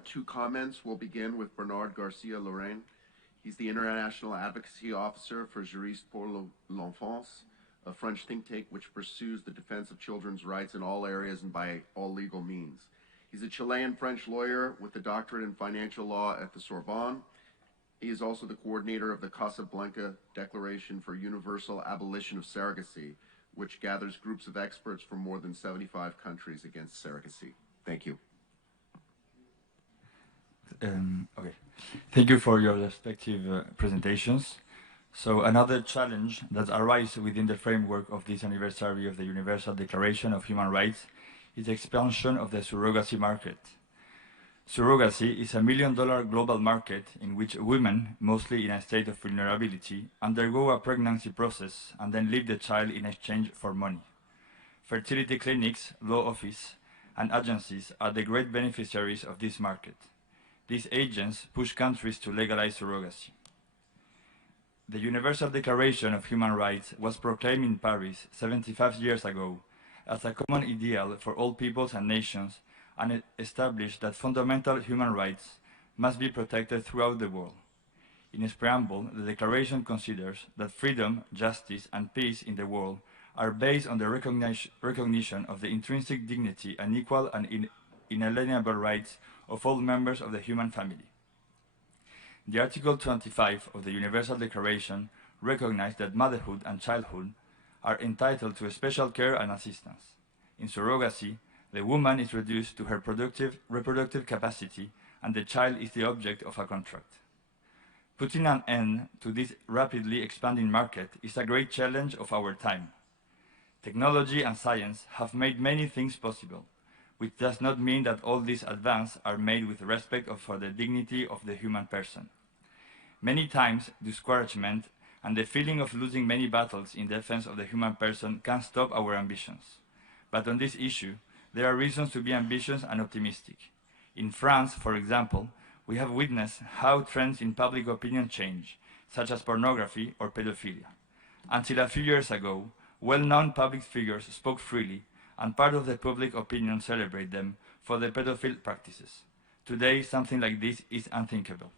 two comments. We'll begin with Bernard Garcia, Larrain. He's the International Advocacy Officer for Juristes pour l'Enfance, a French think tank which pursues the defense of children's rights in all areas and by all legal means. He's a Chilean-French lawyer with a doctorate in financial law at the Sorbonne. He is also the coordinator of the Casablanca Declaration for Universal Abolition of Surrogacy, which gathers groups of experts from more than 75 countries against surrogacy. Thank you. Okay. Thank you for your respective presentations. So another challenge that arises within the framework of this anniversary of the Universal Declaration of Human Rights is the expansion of the surrogacy market. Surrogacy is a $1 million global market in which women, mostly in a state of vulnerability, undergo a pregnancy process and then leave the child in exchange for money. Fertility clinics, law offices, and agencies are the great beneficiaries of this market. These agents push countries to legalize surrogacy. The Universal Declaration of Human Rights was proclaimed in Paris 75 years ago as a common ideal for all peoples and nations, and it established that fundamental human rights must be protected throughout the world. In its preamble, the Declaration considers that freedom, justice, and peace in the world are based on the recognition of the intrinsic dignity and equal and inalienable rights of all members of the human family. The Article 25 of the Universal Declaration recognizes that motherhood and childhood are entitled to special care and assistance. In surrogacy, the woman is reduced to her reproductive capacity, and the child is the object of a contract. Putting an end to this rapidly expanding market is a great challenge of our time. Technology and science have made many things possible, which does not mean that all these advances are made with respect for the dignity of the human person. Many times, discouragement and the feeling of losing many battles in defense of the human person can stop our ambitions. But on this issue, there are reasons to be ambitious and optimistic. In France, for example, we have witnessed how trends in public opinion change, such as pornography or pedophilia. Until a few years ago, well-known public figures spoke freely, and part of the public opinion celebrated them for their pedophile practices. Today, something like this is unthinkable.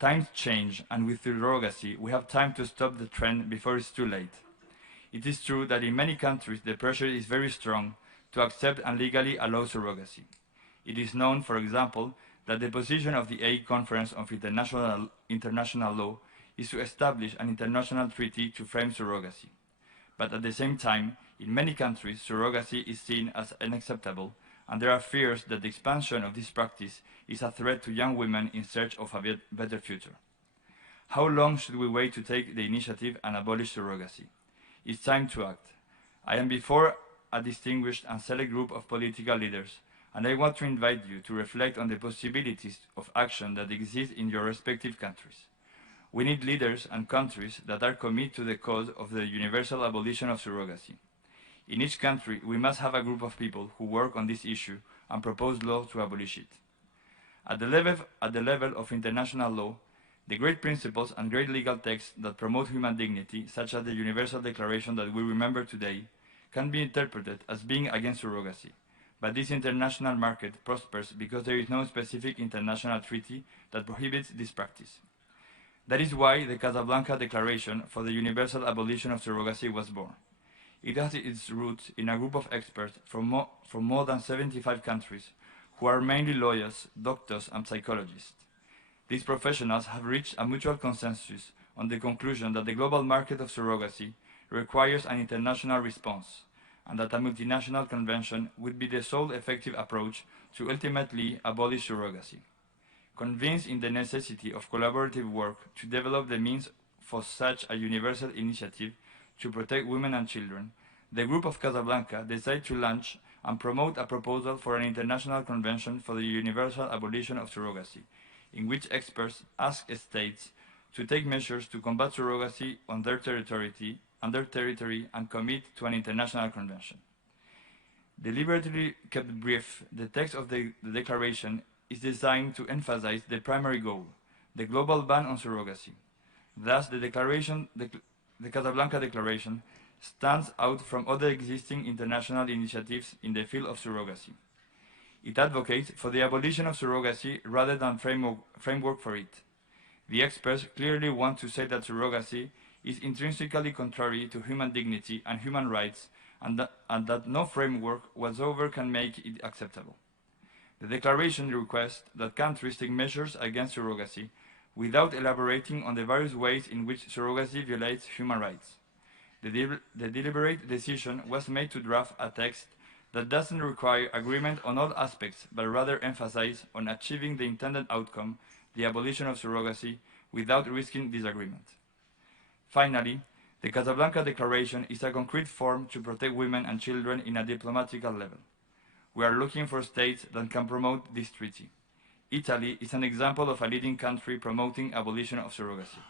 Times change, and with surrogacy, we have time to stop the trend before it's too late. It is true that in many countries the pressure is very strong to accept and legally allow surrogacy. It is known, for example, that the position of the Hague Conference of International Law is to establish an international treaty to frame surrogacy. But at the same time, in many countries, surrogacy is seen as unacceptable, and there are fears that the expansion of this practice is a threat to young women in search of a better future. How long should we wait to take the initiative and abolish surrogacy? It's time to act. I am before a distinguished and select group of political leaders, and I want to invite you to reflect on the possibilities of action that exist in your respective countries. We need leaders and countries that are committed to the cause of the universal abolition of surrogacy. In each country, we must have a group of people who work on this issue and propose laws to abolish it. At the level of international law, the great principles and great legal texts that promote human dignity, such as the Universal Declaration that we remember today, can be interpreted as being against surrogacy. But this international market prospers because there is no specific international treaty that prohibits this practice. That is why the Casablanca Declaration for the Universal Abolition of Surrogacy was born. It has its roots in a group of experts from more than 75 countries who are mainly lawyers, doctors, and psychologists. These professionals have reached a mutual consensus on the conclusion that the global market of surrogacy requires an international response, and that a multinational convention would be the sole effective approach to ultimately abolish surrogacy. Convinced in the necessity of collaborative work to develop the means for such a universal initiative to protect women and children, the group of Casablanca decided to launch and promote a proposal for an international convention for the universal abolition of surrogacy, in which experts ask states to take measures to combat surrogacy on their territory and commit to an international convention. Deliberately kept brief, the text of the declaration is designed to emphasize the primary goal, the global ban on surrogacy. Thus, the Casablanca Declaration stands out from other existing international initiatives in the field of surrogacy. It advocates for the abolition of surrogacy rather than framework for it. The experts clearly want to say that surrogacy is intrinsically contrary to human dignity and human rights, and that no framework whatsoever can make it acceptable. The declaration requests that countries take measures against surrogacy without elaborating on the various ways in which surrogacy violates human rights. The deliberate decision was made to draft a text that doesn't require agreement on all aspects, but rather emphasize on achieving the intended outcome, the abolition of surrogacy, without risking disagreement. Finally, the Casablanca Declaration is a concrete form to protect women and children in a diplomatical level. We are looking for states that can promote this treaty. Italy is an example of a leading country promoting abolition of surrogacy.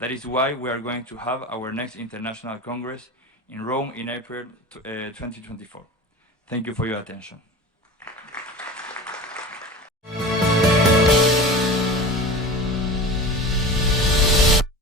That is why we are going to have our next International Congress in Rome in April 2024. Thank you for your attention.